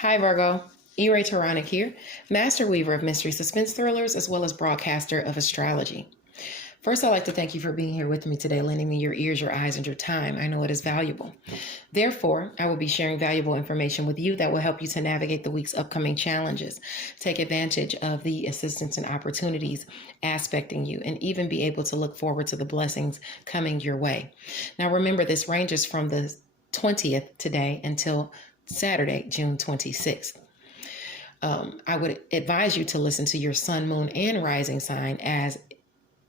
Hi, Virgo. E-Ray Taronic here, master weaver of mystery suspense thrillers, as well as broadcaster of astrology. First, I'd like to thank you for being here with me today, lending me your ears, your eyes, and your time. I know it is valuable. Therefore, I will be sharing valuable information with you that will help you to navigate the week's upcoming challenges, take advantage of the assistance and opportunities aspecting you, and even be able to look forward to the blessings coming your way. Now, remember, this ranges from the 20th today until Saturday, June 26th. I would advise you to listen to your sun, moon, and rising sign as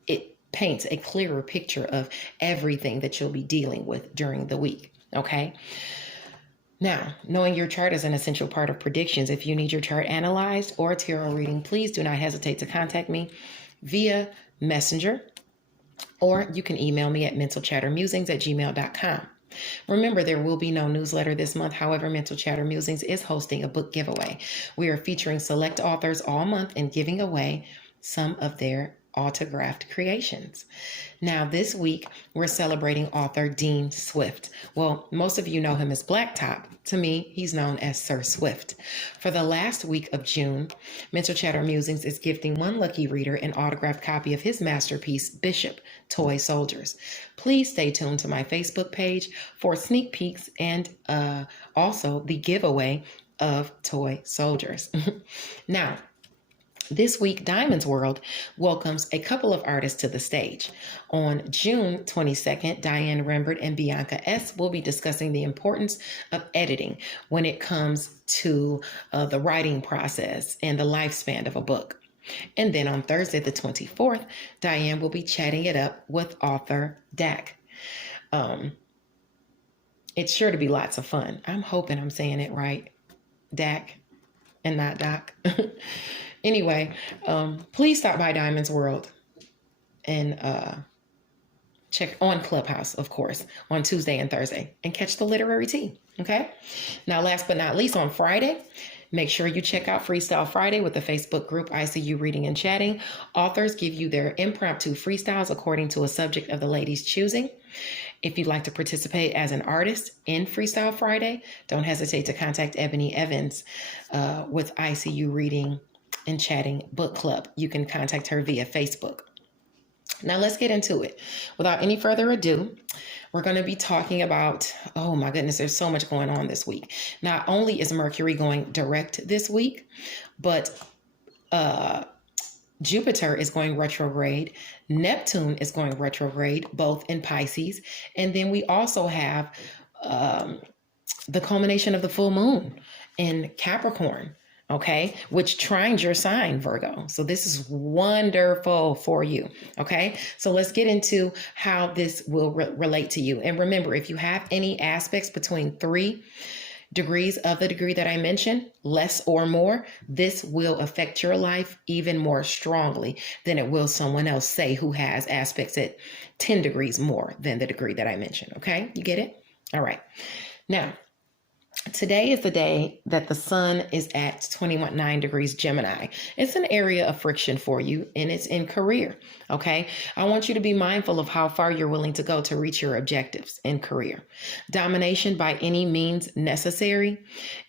it paints a clearer picture of everything that you'll be dealing with during the week. Okay. Now, knowing your chart is an essential part of predictions. If you need your chart analyzed or a tarot reading, please do not hesitate to contact me via Messenger, or you can email me at mentalchattermusings@gmail.com. Remember, there will be no newsletter this month. However, Mental Chatter Musings is hosting a book giveaway. We are featuring select authors all month and giving away some of their autographed creations. Now, this week, we're celebrating author Dean Swift. Well, most of you know him as Blacktop. To me, he's known as Sir Swift. For the last week of June, Mental Chatter Musings is gifting one lucky reader an autographed copy of his masterpiece, Bishop, Toy Soldiers. Please stay tuned to my Facebook page for sneak peeks and also the giveaway of Toy Soldiers. Now, this week, Diamond's World welcomes a couple of artists to the stage. On June 22nd, Diane Rembert and Bianca S. will be discussing the importance of editing when it comes to the writing process and the lifespan of a book. And then on Thursday, the 24th, Diane will be chatting it up with author Dak. It's sure to be lots of fun. I'm hoping I'm saying it right. Dak and not Doc. Anyway, please stop by Diamond's World and check on Clubhouse, of course, on Tuesday and Thursday, and catch the literary tea. Okay. Now, last but not least, on Friday, make sure you check out Freestyle Friday with the Facebook group ICU Reading and Chatting. Authors give you their impromptu freestyles according to a subject of the ladies' choosing. If you'd like to participate as an artist in Freestyle Friday, don't hesitate to contact Ebony Evans with ICU Reading and Chatting Book Club. You can contact her via Facebook. Now let's get into it. Without any further ado, we're going to be talking about, oh my goodness, there's so much going on this week. Not only is Mercury going direct this week, but Jupiter is going retrograde. Neptune is going retrograde, both in Pisces. And then we also have the culmination of the full moon in Capricorn. Okay, which trines your sign, Virgo. So this is wonderful for you. Okay, so let's get into how this will relate to you. And remember, if you have any aspects between 3 degrees of the degree that I mentioned, less or more, this will affect your life even more strongly than it will someone else, say, who has aspects at 10 degrees more than the degree that I mentioned. Okay, you get it? All right. Now, today is the day that the sun is at 21.9 degrees Gemini. It's an area of friction for you, and it's in career. Okay. I want you to be mindful of how far you're willing to go to reach your objectives in career. Domination by any means necessary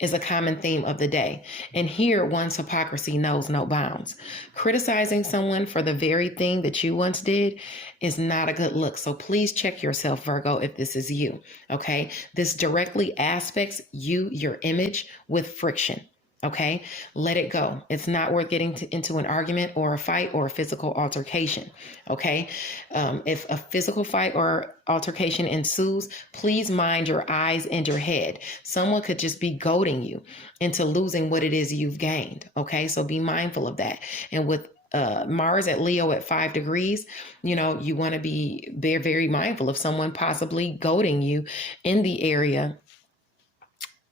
is a common theme of the day. And here, one's hypocrisy knows no bounds. Criticizing someone for the very thing that you once did is not a good look. So please check yourself, Virgo, if this is you. Okay. This directly aspects you, your image, with friction. Okay. Let it go. It's not worth getting into an argument or a fight or a physical altercation. Okay. If a physical fight or altercation ensues, please mind your eyes and your head. Someone could just be goading you into losing what it is you've gained. Okay. So be mindful of that. And with Mars at Leo at 5 degrees, you know, you want to be very, very mindful of someone possibly goading you in the area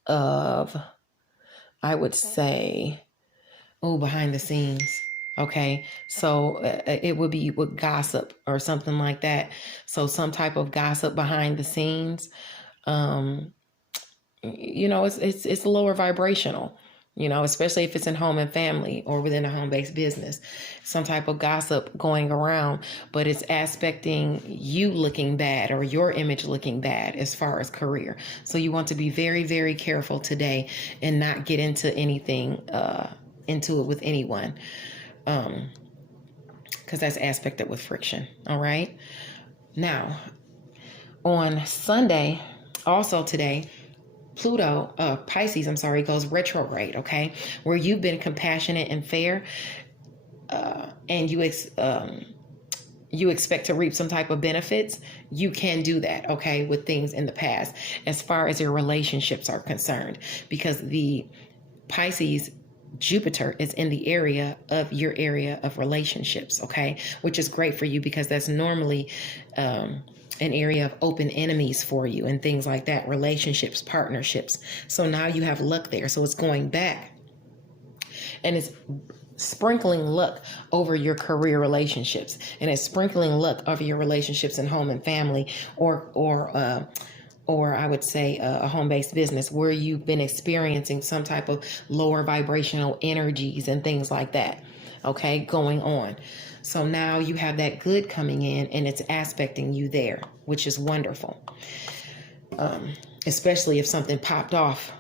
of, I would say, behind the scenes. Okay. So it would be with gossip or something like that. So some type of gossip behind the scenes, you know, it's lower vibrational. especially if it's in home and family or within a home-based business, some type of gossip going around, but it's aspecting you looking bad or your image looking bad as far as career. So you want to be very, very careful today and not get into anything, into it with anyone. Because that's aspected with friction. All right. Now, on Sunday, also today, Pluto, Pisces, goes retrograde, okay? Where you've been compassionate and fair, and you expect to reap some type of benefits, you can do that, okay, with things in the past as far as your relationships are concerned, because the Pisces Jupiter is in the area of your area of relationships, okay, which is great for you because that's normally an area of open enemies for you and things like that, relationships, partnerships. So now you have luck there. So it's going back and it's sprinkling luck over your career relationships, and it's sprinkling luck over your relationships in home and family, or I would say a home-based business where you've been experiencing some type of lower vibrational energies and things like that, okay, going on. So now you have that good coming in and it's aspecting you there, which is wonderful. Especially if something popped off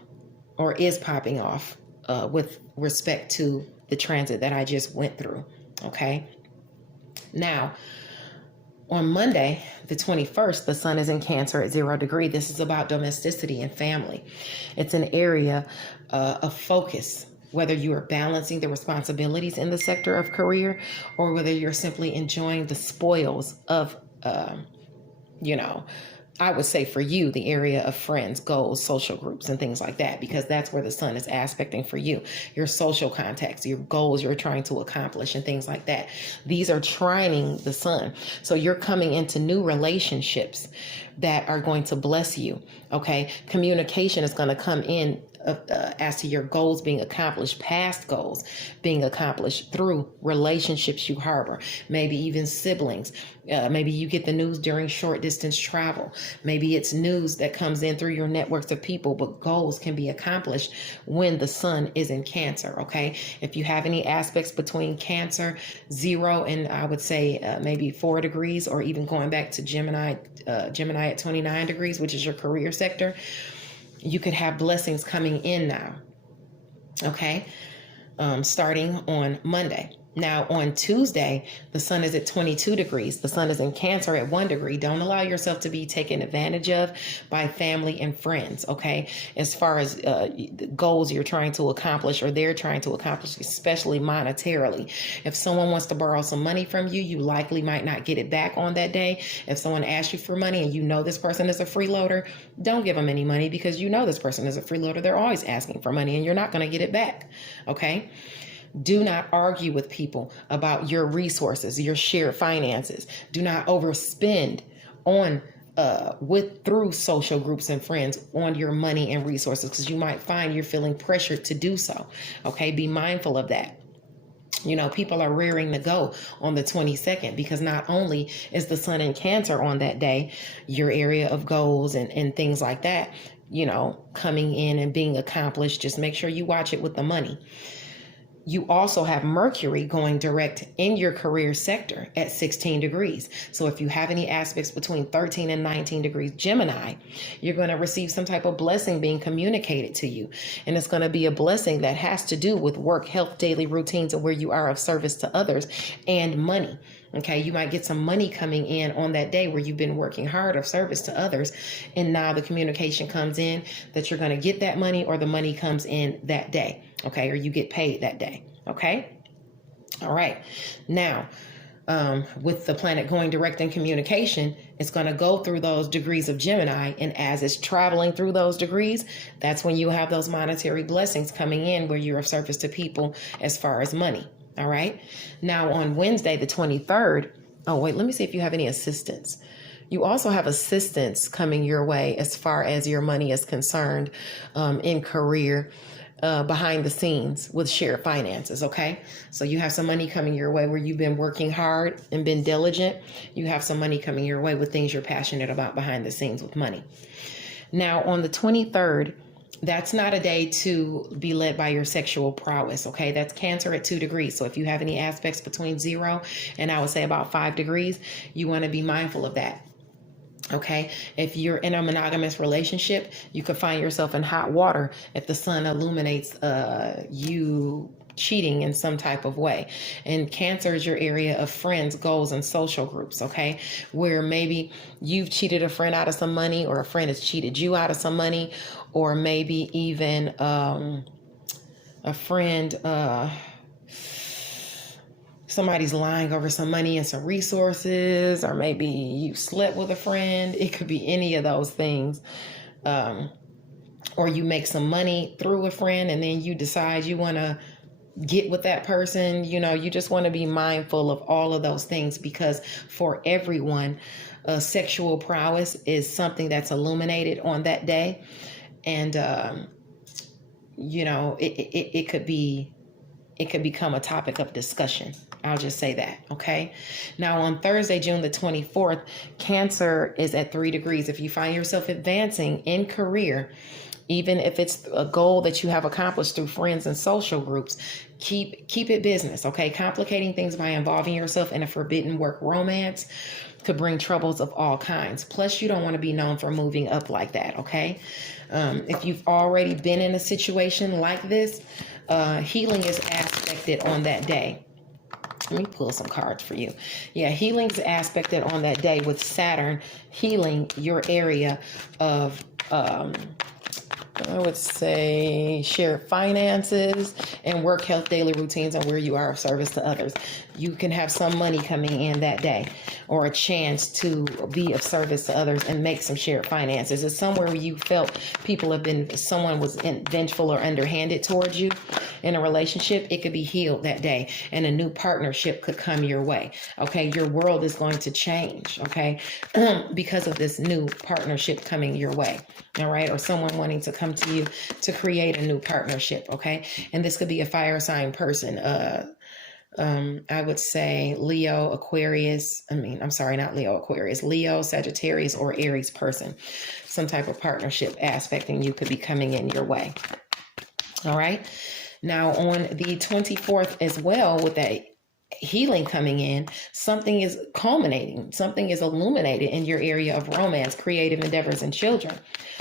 or is popping off with respect to the transit that I just went through, okay? Now, on Monday, the 21st, the sun is in Cancer at 0 degree. This is about domesticity and family. It's an area of focus, whether you are balancing the responsibilities in the sector of career or whether you're simply enjoying the spoils of, I would say for you, the area of friends, goals, social groups, and things like that, because that's where the sun is aspecting for you. Your social contacts, your goals you're trying to accomplish, and things like that. These are trining the sun. So you're coming into new relationships that are going to bless you, okay? Communication is going to come in as to your goals being accomplished, past goals being accomplished through relationships you harbor, maybe even siblings. Maybe you get the news during short distance travel. Maybe it's news that comes in through your networks of people, but goals can be accomplished when the sun is in Cancer, okay? If you have any aspects between Cancer, 0, and I would say maybe 4 degrees, or even going back to Gemini at 29 degrees, which is your career sector, you could have blessings coming in now, okay? Starting on Monday. Now on Tuesday, the sun is at 22 degrees. The sun is in Cancer at 1 degree. Don't allow yourself to be taken advantage of by family and friends, okay? As far as goals you're trying to accomplish or they're trying to accomplish, especially monetarily. If someone wants to borrow some money from you, you likely might not get it back on that day. If someone asks you for money and you know this person is a freeloader, don't give them any money because you know this person is a freeloader. They're always asking for money and you're not going to get it back, okay? Do not argue with people about your resources, your shared finances. Do not overspend on through social groups and friends on your money and resources, because you might find you're feeling pressured to do so. Okay, be mindful of that. People are raring to go on the 22nd because not only is the sun in Cancer on that day, your area of goals and things like that, coming in and being accomplished. Just make sure you watch it with the money. You also have Mercury going direct in your career sector at 16 degrees. So if you have any aspects between 13 and 19 degrees Gemini, you're going to receive some type of blessing being communicated to you. And it's going to be a blessing that has to do with work, health, daily routines, and where you are of service to others, and money. Okay, you might get some money coming in on that day where you've been working hard of service to others. And now the communication comes in that you're going to get that money, or the money comes in that day. Okay, or you get paid that day. Okay. All right. Now, with the planet going direct in communication, it's going to go through those degrees of Gemini. And as it's traveling through those degrees, that's when you have those monetary blessings coming in where you're of service to people as far as money. All right. Now on Wednesday, the 23rd. Oh, wait, let me see if you have any assistance. You also have assistance coming your way as far as your money is concerned in career. Behind the scenes with shared finances, okay? So you have some money coming your way where you've been working hard and been diligent. You have some money coming your way with things you're passionate about behind the scenes with money. Now, on the 23rd, That's not a day to be led by your sexual prowess. Okay. That's Cancer at 2 degrees. So if you have any aspects between 0 and I would say about 5 degrees, you want to be mindful of that. Okay. If you're in a monogamous relationship, you could find yourself in hot water if the sun illuminates you cheating in some type of way. And Cancer is your area of friends, goals, and social groups. Okay. Where maybe you've cheated a friend out of some money, or a friend has cheated you out of some money, or maybe even a friend, somebody's lying over some money and some resources, or maybe you slept with a friend. It could be any of those things. Or you make some money through a friend and then you decide you want to get with that person. You just want to be mindful of all of those things, because for everyone, sexual prowess is something that's illuminated on that day. And, it could become a topic of discussion. I'll just say that. Okay. Now on Thursday, June the 24th, Cancer is at 3 degrees. If you find yourself advancing in career, even if it's a goal that you have accomplished through friends and social groups, keep it business. Okay. Complicating things by involving yourself in a forbidden work romance could bring troubles of all kinds. Plus, you don't want to be known for moving up like that. Okay. If you've already been in a situation like this, healing is aspected on that day. Let me pull some cards for you. Yeah, healing's aspected on that day with Saturn healing your area of, I would say, shared finances and work, health, daily routines, and where you are of service to others. You can have some money coming in that day, or a chance to be of service to others and make some shared finances. It's somewhere where you felt someone was vengeful or underhanded towards you in a relationship. It could be healed that day, and a new partnership could come your way. Okay. Your world is going to change. Okay. Because of this new partnership coming your way. All right. Or someone wanting to come to you to create a new partnership. Okay. And this could be a fire sign person. I would say Leo, Aquarius. Not Leo, Aquarius, Leo, Sagittarius, or Aries person. Some type of partnership aspect, and you could be coming in your way. All right. Now on the 24th as well, with that healing coming in, something is culminating, something is illuminated in your area of romance, creative endeavors, and children.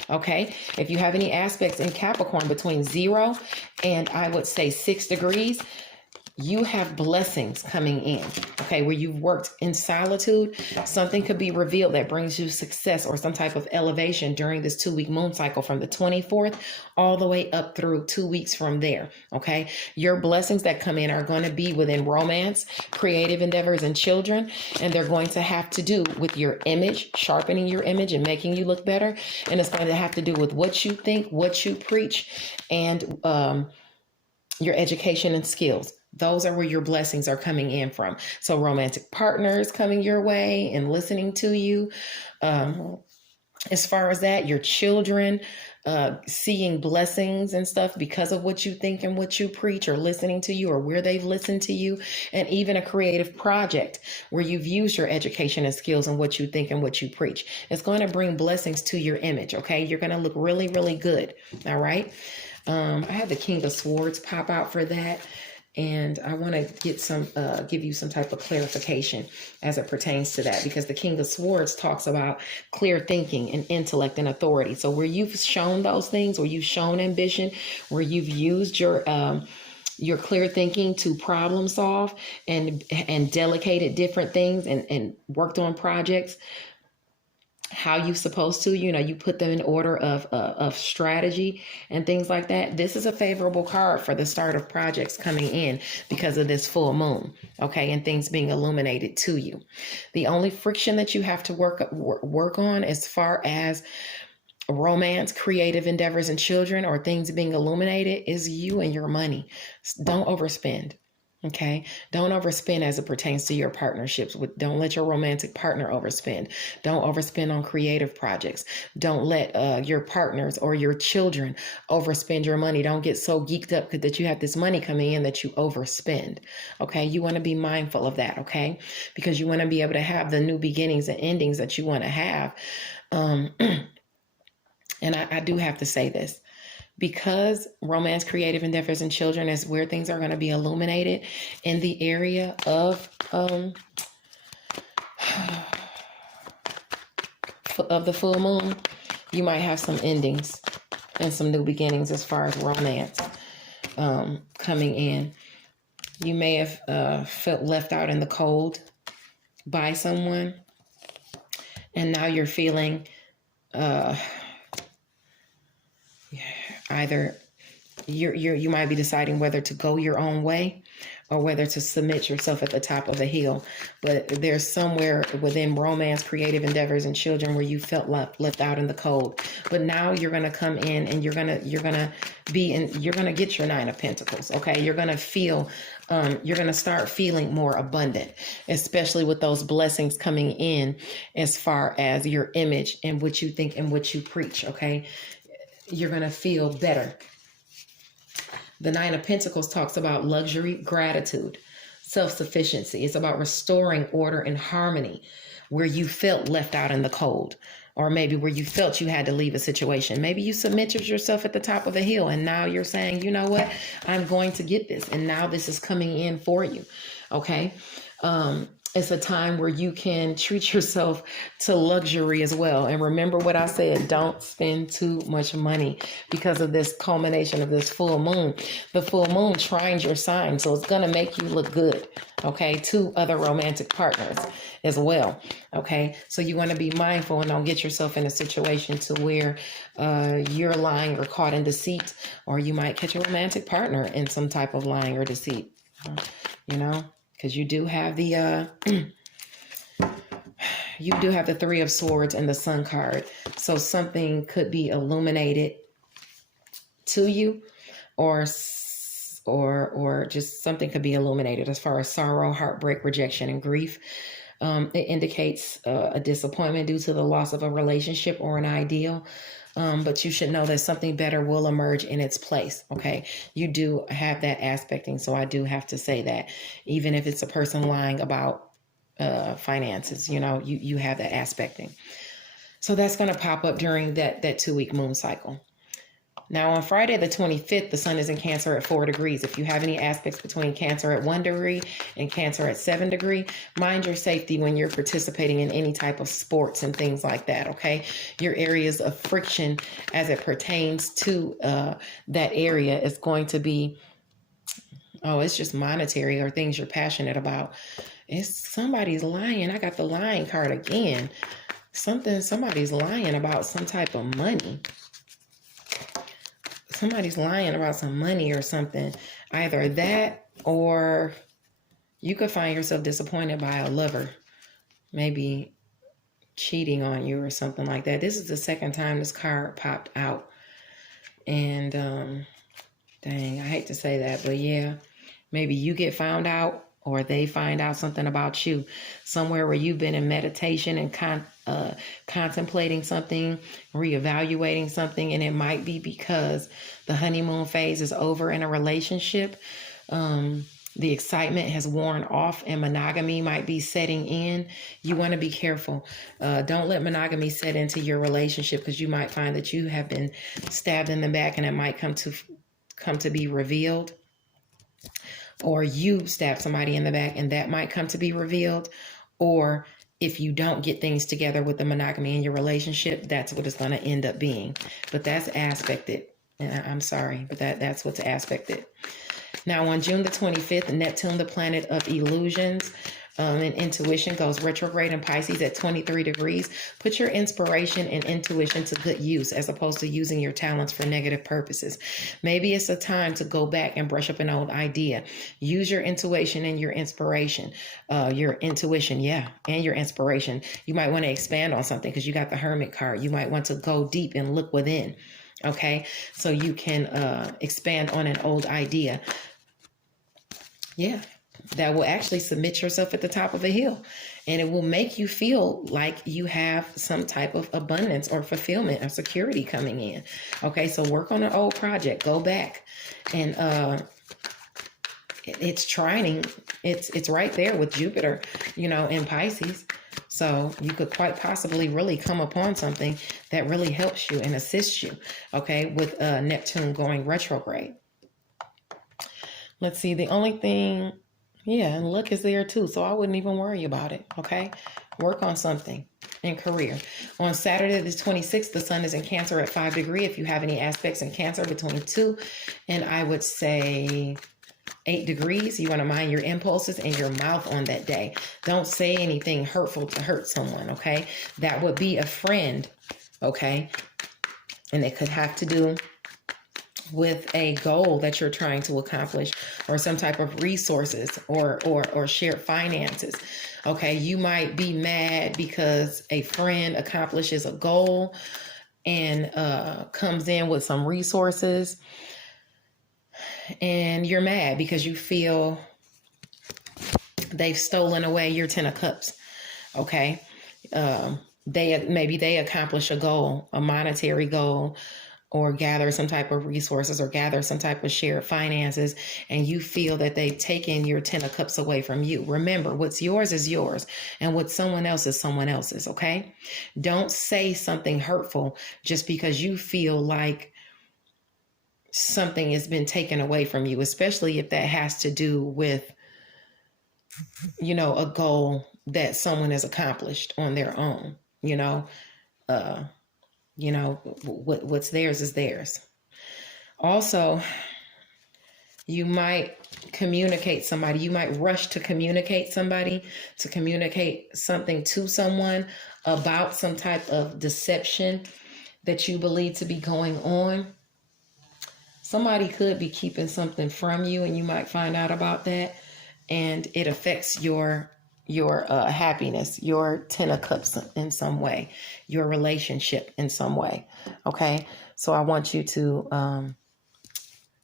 Okay. If you have any aspects in Capricorn between 0 and I would say 6 degrees, you have blessings coming in. Okay. Where you've worked in solitude, something could be revealed that brings you success or some type of elevation during this 2-week moon cycle from the 24th all the way up through 2 weeks from there. Okay. Your blessings that come in are going to be within romance, creative endeavors, and children. And they're going to have to do with your image, sharpening your image and making you look better. And it's going to have to do with what you think, what you preach, and your education and skills. Those are where your blessings are coming in from. So romantic partners coming your way and listening to you. As far as that, your children seeing blessings and stuff because of what you think and what you preach, or listening to you, or where they've listened to you. And even a creative project where you've used your education and skills and what you think and what you preach. It's going to bring blessings to your image. Okay. You're going to look really, really good. All right. I had the King of Swords pop out for that. And I want to give you some type of clarification as it pertains to that, because the King of Swords talks about clear thinking and intellect and authority. So where you've shown those things, where you've shown ambition, where you've used your clear thinking to problem solve and delegated different things and worked on projects how you're supposed to, you put them in order of strategy and things like that. This is a favorable card for the start of projects coming in because of this full moon. Okay. And things being illuminated to you. The only friction that you have to work on as far as romance, creative endeavors, and children, or things being illuminated, is you and your money. Don't overspend. Okay. Don't overspend as it pertains to your partnerships. Don't let your romantic partner overspend. Don't overspend on creative projects. Don't let your partners or your children overspend your money. Don't get so geeked up that you have this money coming in that you overspend. Okay. You want to be mindful of that. Okay. Because you want to be able to have the new beginnings and endings that you want to have. And I do have to say this. Because romance, creative endeavors, and children is where things are going to be illuminated in the area of the full moon, you might have some endings and some new beginnings as far as romance coming in. You may have felt left out in the cold by someone, and now you're feeling either you might be deciding whether to go your own way or whether to submit yourself at the top of the hill. But there's somewhere within romance, creative endeavors, and children where you felt left out in the cold. But now you're going to come in and you're going to get your 9 of Pentacles. Okay. You're going to feel, you're going to start feeling more abundant, especially with those blessings coming in as far as your image and what you think and what you preach. Okay. You're going to feel better. The 9 of Pentacles talks about luxury, gratitude, self-sufficiency. It's about restoring order and harmony where you felt left out in the cold, or maybe where you felt you had to leave a situation. Maybe you submitted yourself at the top of the hill and now you're saying, you know what, I'm going to get this. And now this is coming in for you. Okay. It's a time where you can treat yourself to luxury as well. And remember what I said, don't spend too much money because of this culmination of this full moon. The full moon trines your sign, so it's going to make you look good, okay, to other romantic partners as well, okay? So you want to be mindful and don't get yourself in a situation to where you're lying or caught in deceit, or you might catch a romantic partner in some type of lying or deceit, you know? Because you do have the the 3 of Swords and the Sun card. So something could be illuminated to you, or just something could be illuminated as far as sorrow, heartbreak, rejection, and grief. It indicates a disappointment due to the loss of a relationship or an ideal. But you should know that something better will emerge in its place. Okay. You do have that aspecting. So I do have to say that even if it's a person lying about finances, you know, you have that aspecting. So that's going to pop up during that 2-week moon cycle. Now on Friday the 25th, the sun is in Cancer at 4 degrees. If you have any aspects between Cancer at 1 degree and Cancer at 7 degree, mind your safety when you're participating in any type of sports and things like that, okay? Your areas of friction as it pertains to that area is going to be, it's just monetary or things you're passionate about. Somebody's lying. I got the lying card again. Somebody's lying about some type of money. Somebody's lying about some money or something. Either that, or you could find yourself disappointed by a lover, maybe cheating on you or something like that. This is the second time this card popped out. And dang, I hate to say that, but yeah, maybe you get found out or they find out something about you somewhere where you've been in meditation and contemplating something, reevaluating something. And it might be because the honeymoon phase is over in a relationship. The excitement has worn off and monogamy might be setting in. You want to be careful. Don't let monogamy set into your relationship, because you might find that you have been stabbed in the back and it might come to be revealed. Or you stab somebody in the back and that might come to be revealed. Or if you don't get things together with the monogamy in your relationship, that's what it's going to end up being. But that's aspected. And I'm sorry, but that's what's aspected. Now on June the 25th, Neptune, the planet of illusions and intuition, goes retrograde in Pisces at 23 degrees. Put your inspiration and intuition to good use as opposed to using your talents for negative purposes. Maybe it's a time to go back and brush up an old idea. Use your intuition and your inspiration. And your inspiration. You might want to expand on something because you got the Hermit card. You might want to go deep and look within. Okay, so you can expand on an old idea. Yeah, that will actually submit yourself at the top of a hill, and it will make you feel like you have some type of abundance or fulfillment or security coming in. Okay, so work on an old project, go back, and it's trining. It's right there with Jupiter, in Pisces. So you could quite possibly really come upon something that really helps you and assists you, okay, with Neptune going retrograde. Let's see, the only thing, yeah, and luck is there too, so I wouldn't even worry about it, okay? Work on something in career. On Saturday the 26th, the sun is in Cancer at 5 degrees. If you have any aspects in Cancer between 2 and I would say 8 degrees, you want to mind your impulses and your mouth on that day. Don't say anything hurtful to hurt someone, okay? That would be a friend, okay? And it could have to do with a goal that you're trying to accomplish, or some type of resources, or shared finances. Okay, you might be mad because a friend accomplishes a goal and comes in with some resources, and you're mad because you feel they've stolen away your 10 of cups. Okay, maybe they accomplish a goal, a monetary goal, or gather some type of resources, or gather some type of shared finances, and you feel that they've taken your 10 of cups away from you. Remember, what's yours is yours, and what's someone else is someone else's, okay? Don't say something hurtful just because you feel like something has been taken away from you, especially if that has to do with, a goal that someone has accomplished on their own, what's theirs is theirs. Also, you might communicate somebody. You might rush to communicate something to someone about some type of deception that you believe to be going on. Somebody could be keeping something from you, and you might find out about that, and it affects your happiness, your 10 of cups in some way, your relationship in some way. Okay, so I want you to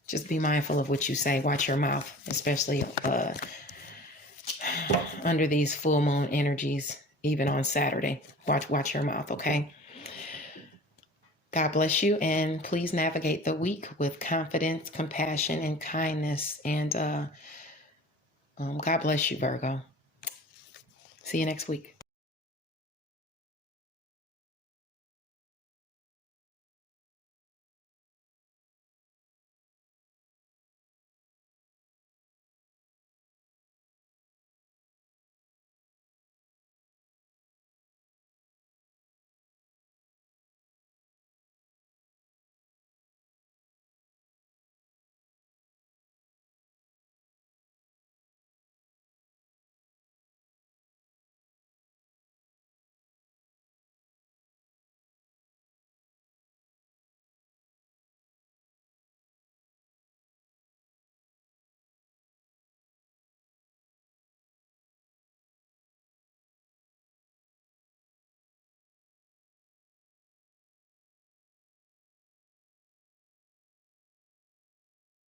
just be mindful of what you say. Watch your mouth, especially under these full moon energies, even on Saturday. Watch your mouth, okay? God bless you, and please navigate the week with confidence, compassion, and kindness. And God bless you, Virgo. See you next week.